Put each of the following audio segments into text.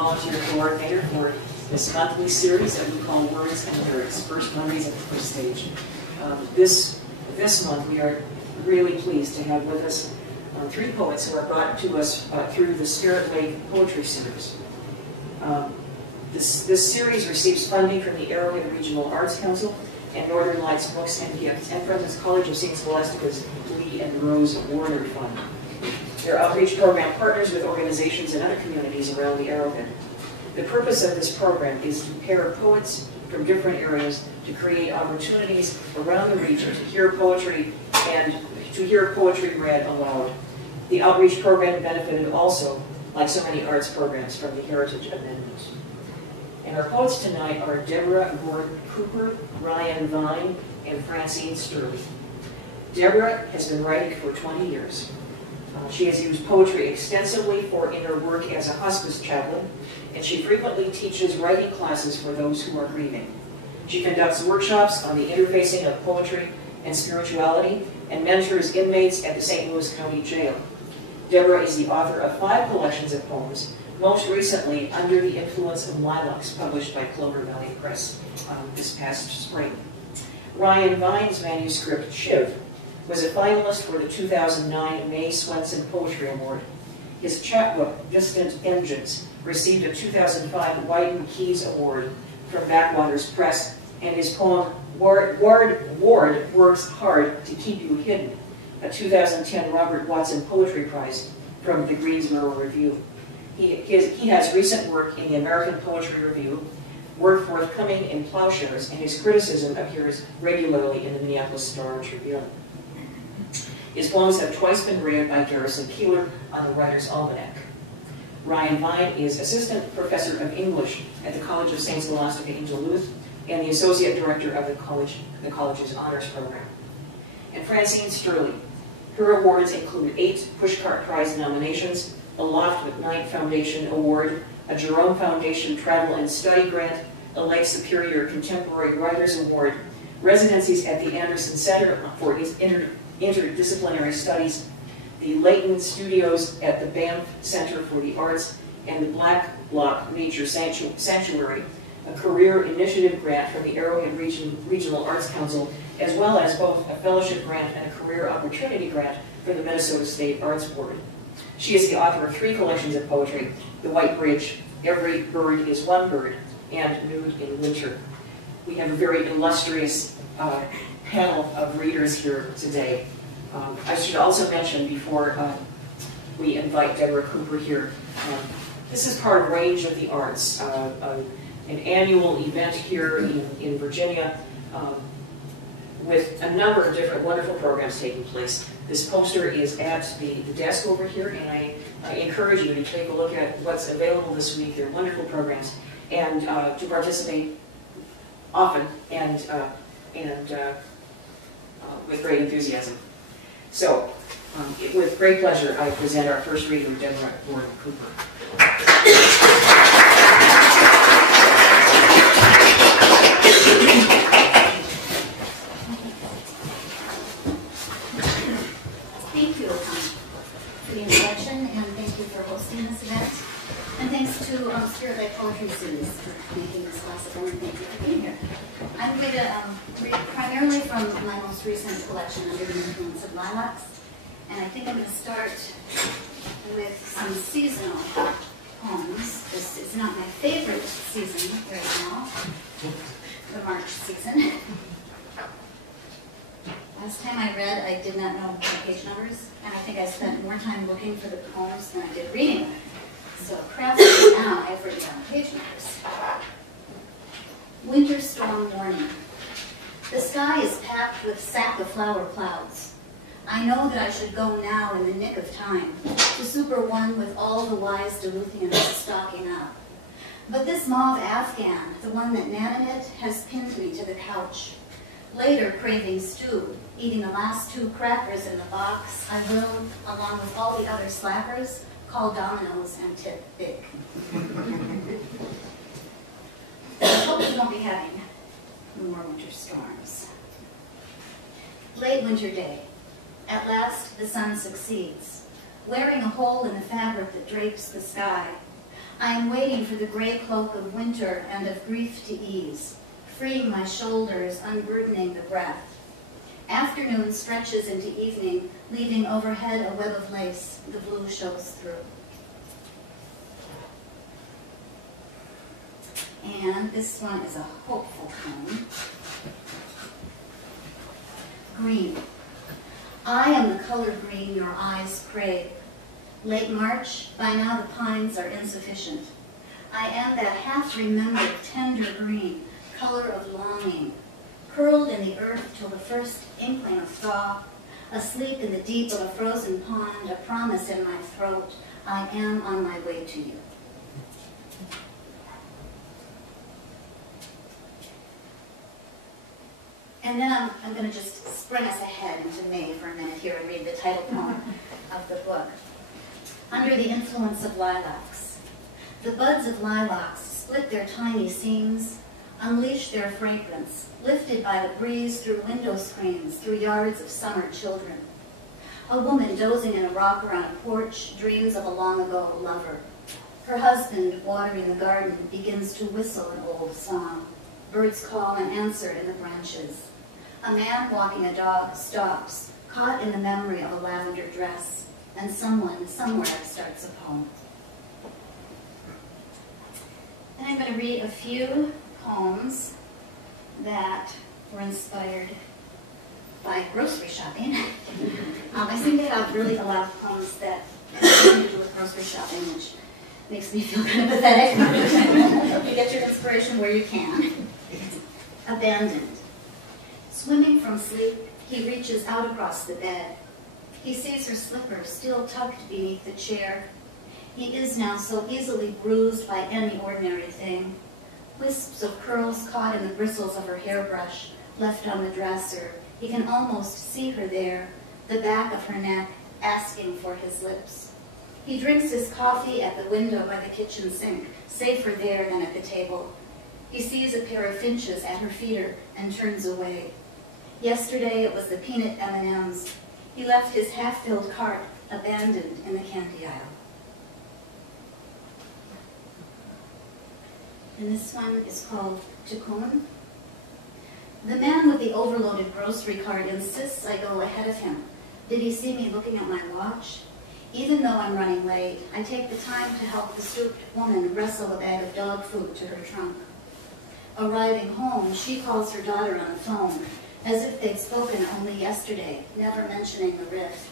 volunteer coordinator for this monthly series that we call Words and Lyrics, first Mondays at the first stage. This month we are really pleased to have with us three poets who are brought to us through the Spirit Lake Poetry Series. This series receives funding from the Arrowhead Regional Arts Council and Northern Lights Books and Gifts, and from the College of St. Scholastica's Lee and Rose Warner Fund. They're outreach program partners with organizations and other communities around the Arrowhead. The purpose of this program is to pair poets from different areas to create opportunities around the region to hear poetry and to hear poetry read aloud. The outreach program benefited also, like so many arts programs, from the Heritage Amendment. And our poets tonight are Deborah Cooper, Ryan Vine, and Francine Sterling. Deborah has been writing for 20 years. She has used poetry extensively in her work as a hospice chaplain, and she frequently teaches writing classes for those who are grieving. She conducts workshops on the interfacing of poetry and spirituality and mentors inmates at the St. Louis County Jail. Deborah is the author of 5 collections of poems, most recently Under the Influence of Lilacs, published by Clover Valley Press this past spring. Ryan Vine's manuscript, Shiv, was a finalist for the 2009 Mae Swenson Poetry Award. His chapbook, Distant Engines, received a 2005 Wyden Keys Award from Backwaters Press, and his poem, Ward Works Hard to Keep You Hidden, a 2010 Robert Watson Poetry Prize from the Greensboro Review. He has recent work in the American Poetry Review, work forthcoming in Plowshares, and his criticism appears regularly in the Minneapolis Star-Tribune. His poems have twice been read by Garrison Keillor on the Writer's Almanac. Ryan Vine is Assistant Professor of English at the College of St. Scholastica in Duluth and the Associate Director of the college's Honors Program. And Francine Sterling. Her awards include 8 Pushcart Prize nominations, a Loft McKnight Foundation Award, a Jerome Foundation Travel and Study Grant, a Lake Superior Contemporary Writers Award, residencies at the Anderson Center for Interdisciplinary Studies, the Layton Studios at the Banff Center for the Arts, and the Black Block Nature Sanctuary, a career initiative grant from the Arrowhead Regional Arts Council, as well as both a fellowship grant and a career opportunity grant from the Minnesota State Arts Board. She is the author of 3 collections of poetry, The White Bridge, Every Bird is One Bird, and Nude in Winter. We have a very illustrious panel of readers here today. I should also mention before we invite Deborah Cooper here, this is part of Range of the Arts, an annual event here in Virginia with a number of different wonderful programs taking place. This poster is at the desk over here, and I encourage you to take a look at what's available this week. They're wonderful programs, and to participate often and with great enthusiasm. So, with great pleasure, I present our first reader, Deborah Gordon Cooper. Thank you for the introduction, and thank you for hosting this event. And thanks to Spirit Lake Poetry Series for making this possible, and thank you for being here. I'm going to read primarily from my most recent collection, Under the Influence of Lilacs. And I think I'm going to start with some seasonal poems. This is not my favorite season right now, the March season. Last time I read, I did not know the page numbers, and I think I spent more time looking for the poems than I did reading them. So perhaps now I've written down page numbers. Winter storm warning. The sky is packed with sack-of-flower clouds. I know that I should go now in the nick of time to super one with all the wise Duluthians stalking up. But this mauve Afghan, the one that Nananit, has pinned me to the couch. Later, craving stew, eating the last 2 crackers in the box, I will, along with all the other slackers, call dominoes and tip big. I hope we won't be having more winter storms. Late winter day. At last, the sun succeeds, wearing a hole in the fabric that drapes the sky. I am waiting for the gray cloak of winter and of grief to ease, freeing my shoulders, unburdening the breath. Afternoon stretches into evening, leaving overhead a web of lace. The blue shows through. And this one is a hopeful poem. Green. I am the color green your eyes crave. Late March, by now the pines are insufficient. I am that half-remembered tender green, color of longing, curled in the earth till the first inkling of thaw, asleep in the deep of a frozen pond, a promise in my throat, I am on my way to you. And then I'm going to just spring us ahead into May for a minute here and read the title poem of the book. Under the influence of lilacs. The buds of lilacs split their tiny seams, unleash their fragrance, lifted by the breeze through window screens, through yards of summer children. A woman dozing in a rocker on a porch dreams of a long-ago lover. Her husband, watering the garden, begins to whistle an old song. Birds call and answer in the branches. A man walking a dog stops, caught in the memory of a lavender dress, and someone somewhere starts a poem. And I'm going to read a few poems that were inspired by grocery shopping. I seem to have really a lot of poems that have nothing to do with grocery shopping, which makes me feel kind of pathetic. You get your inspiration where you can. Abandoned. Swimming from sleep, he reaches out across the bed. He sees her slipper still tucked beneath the chair. He is now so easily bruised by any ordinary thing. Wisps of curls caught in the bristles of her hairbrush, left on the dresser. He can almost see her there, the back of her neck, asking for his lips. He drinks his coffee at the window by the kitchen sink, safer there than at the table. He sees a pair of finches at her feeder and turns away. Yesterday it was the peanut M&Ms. He left his half-filled cart abandoned in the candy aisle. And this one is called Tikkun. The man with the overloaded grocery cart insists I go ahead of him. Did he see me looking at my watch? Even though I'm running late, I take the time to help the stooped woman wrestle a bag of dog food to her trunk. Arriving home, she calls her daughter on the phone, as if they'd spoken only yesterday, never mentioning the rift.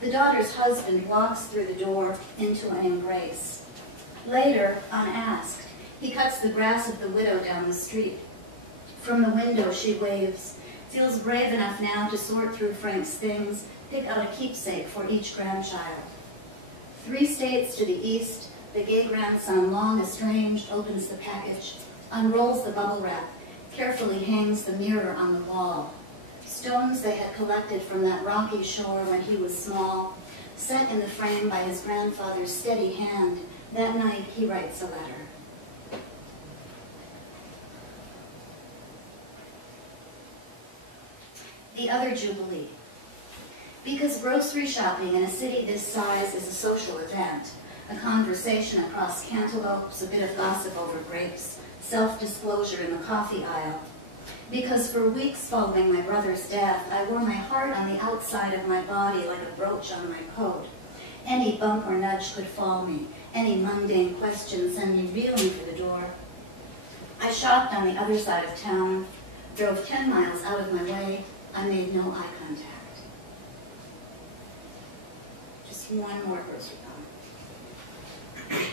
The daughter's husband walks through the door into an embrace. Later, unasked, he cuts the grass of the widow down the street. From the window she waves, feels brave enough now to sort through Frank's things, pick out a keepsake for each grandchild. 3 states to the east, the gay grandson, long estranged, opens the package, unrolls the bubble wrap, carefully hangs the mirror on the wall. Stones they had collected from that rocky shore when he was small, set in the frame by his grandfather's steady hand. That night he writes a letter. The other Jubilee. Because grocery shopping in a city this size is a social event, a conversation across cantaloupes, a bit of gossip over grapes, self-disclosure in the coffee aisle. Because for weeks following my brother's death, I wore my heart on the outside of my body like a brooch on my coat. Any bump or nudge could fall me, any mundane question send me reeling for the door. I shopped on the other side of town, drove 10 miles out of my way. I made no eye contact. Just one more grocery poem.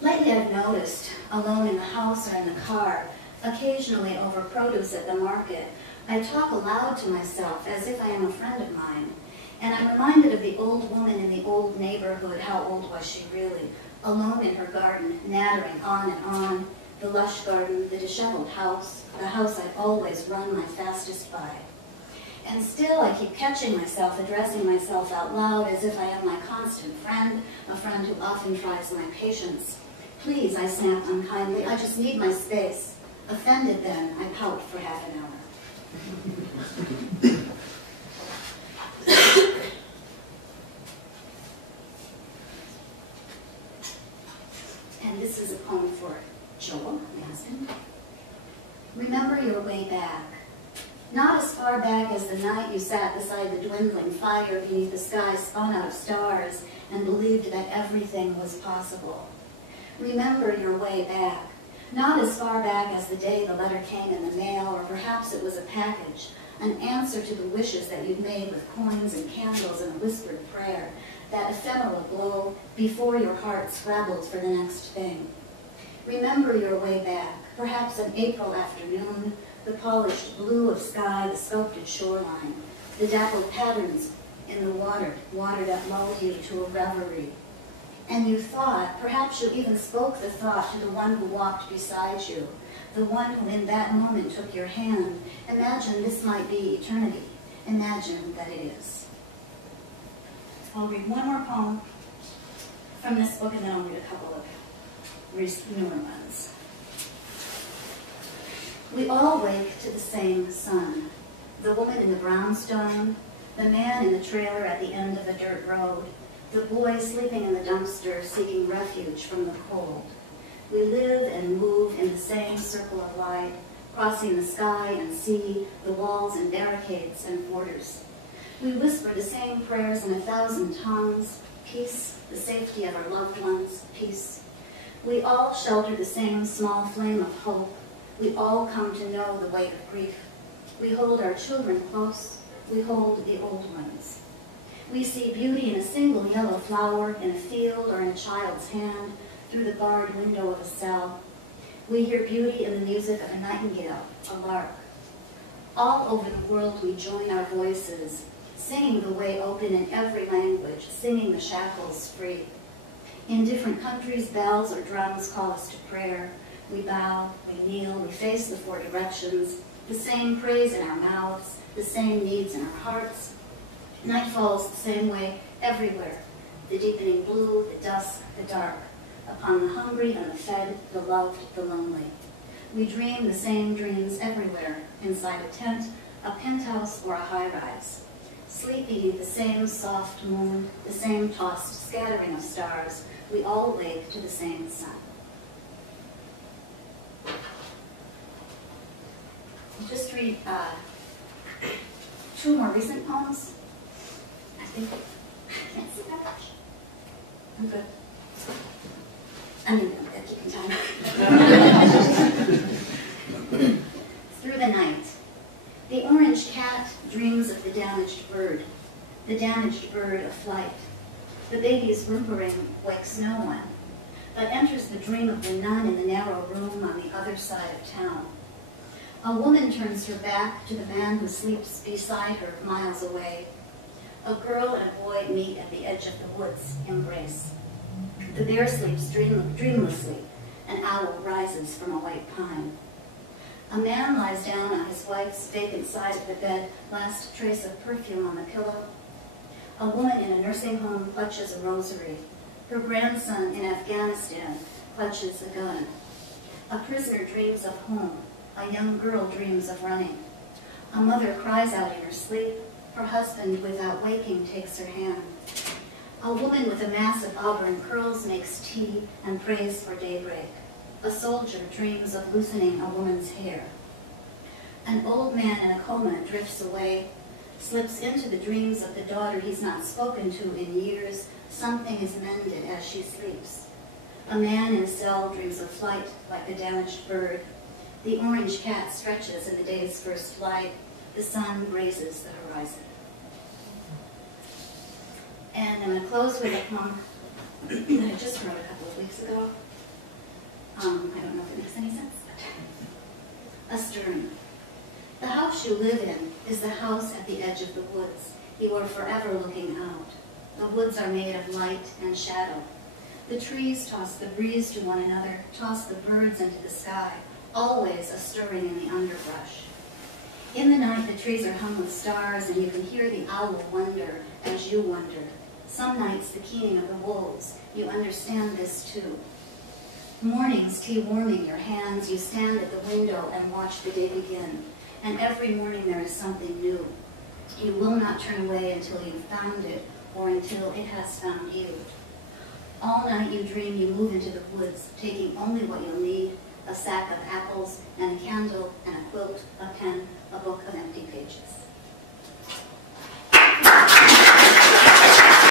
Lately I've noticed, alone in the house or in the car, occasionally over produce at the market, I talk aloud to myself as if I am a friend of mine. And I'm reminded of the old woman in the old neighborhood. How old was she really? Alone in her garden, nattering on and on. The lush garden, the disheveled house, the house I'd always run my fastest by. And still I keep catching myself, addressing myself out loud as if I am my constant friend, a friend who often tries my patience. Please, I snap unkindly, I just need my space. Offended then, I pout for half an hour. And this is a poem for Joel, my husband. Remember your way back. Not as far back as the night you sat beside the dwindling fire beneath the sky spun out of stars and believed that everything was possible. Remember your way back. Not as far back as the day the letter came in the mail, or perhaps it was a package, an answer to the wishes that you'd made with coins and candles and a whispered prayer, that ephemeral glow before your heart scrabbled for the next thing. Remember your way back, perhaps an April afternoon, the polished blue of sky, the sculpted shoreline, the dappled patterns in the water that lulled you to a reverie. And you thought, perhaps you even spoke the thought to the one who walked beside you, the one who in that moment took your hand. Imagine this might be eternity. Imagine that it is. I'll read one more poem from this book, and then I'll read a couple of newer ones. We all wake to the same sun. The woman in the brownstone, the man in the trailer at the end of a dirt road, the boy sleeping in the dumpster seeking refuge from the cold. We live and move in the same circle of light, crossing the sky and sea, the walls and barricades and borders. We whisper the same prayers in 1,000 tongues, peace, the safety of our loved ones, peace. We all shelter the same small flame of hope. We all come to know the weight of grief. We hold our children close. We hold the old ones. We see beauty in a single yellow flower in a field or in a child's hand through the barred window of a cell. We hear beauty in the music of a nightingale, a lark. All over the world we join our voices, singing the way open in every language, singing the shackles free. In different countries, bells or drums call us to prayer. We bow, we kneel, we face the four directions, the same praise in our mouths, the same needs in our hearts. Night falls the same way everywhere, the deepening blue, the dusk, the dark, upon the hungry and the fed, the loved, the lonely. We dream the same dreams everywhere, inside a tent, a penthouse, or a high-rise. Sleep beneath the same soft moon, the same tossed scattering of stars. We all wake to the same sun. I'll just read two more recent poems. I think I can't see that much. I'm good. I mean, I'm keeping time. Through the night. The orange cat dreams of the damaged bird of flight. The baby's whimpering wakes no one, but enters the dream of the nun in the narrow room on the other side of town. A woman turns her back to the man who sleeps beside her miles away. A girl and a boy meet at the edge of the woods, embrace. The bear sleeps dreamlessly. An owl rises from a white pine. A man lies down on his wife's vacant side of the bed, last trace of perfume on the pillow. A woman in a nursing home clutches a rosary. Her grandson in Afghanistan clutches a gun. A prisoner dreams of home. A young girl dreams of running. A mother cries out in her sleep. Her husband, without waking, takes her hand. A woman with a mass of auburn curls makes tea and prays for daybreak. A soldier dreams of loosening a woman's hair. An old man in a coma drifts away, slips into the dreams of the daughter he's not spoken to in years. Something is mended as she sleeps. A man in a cell dreams of flight like the damaged bird. The orange cat stretches in the day's first light. The sun grazes the horizon. And I'm going to close with a poem that I just wrote a couple of weeks ago. I don't know if it makes any sense, but a stirring. The house you live in is the house at the edge of the woods. You are forever looking out. The woods are made of light and shadow. The trees toss the breeze to one another, toss the birds into the sky, always a stirring in the underbrush. In the night, the trees are hung with stars, and you can hear the owl wonder as you wonder. Some nights, the keening of the wolves. You understand this too. Mornings, tea warming your hands, you stand at the window and watch the day begin. And every morning there is something new. You will not turn away until you've found it, or until it has found you. All night you dream you move into the woods, taking only what you'll need, a sack of apples and a candle